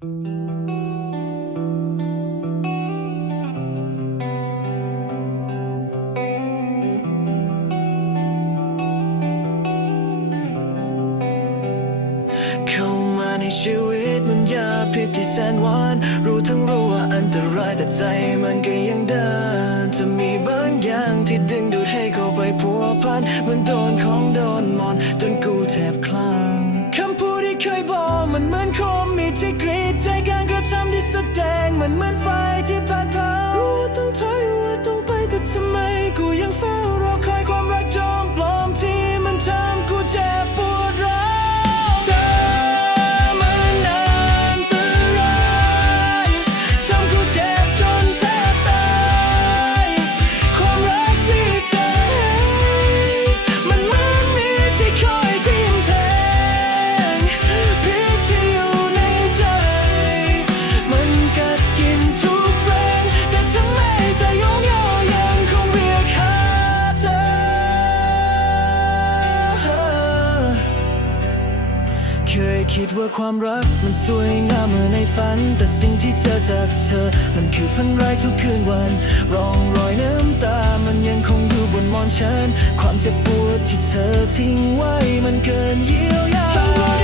เข้ามาในชีวิตมันยาพิษที่แสนหวาน รู้ทั้งรู้ว่าอันตรายแต่ใจมันก็ยังเดินจะมีบางอย่างที่ดึงดูดให้เข้าไปพัวพันมันโดนของโดนมอนจนกูแทบคลั่ง มันเหมือนคมมีดที่กรีดใจการกระทำที่แสดงมันเหมือนไฟที่พัดเผารู้ต้องถอยรู้ว่าต้องไปแต่ทำไม เคยคิดว่าความรักมันสวยงามเหมือนในฝัน แต่สิ่งที่เจอจากเธอ มันคือฝันร้ายทุกคืนวันร่องรอยน้ำตา มันยังคงอยู่บนมอนฉัน ความเจ็บปวดที่เธอทิ้งไว้มันเกินเยียวยา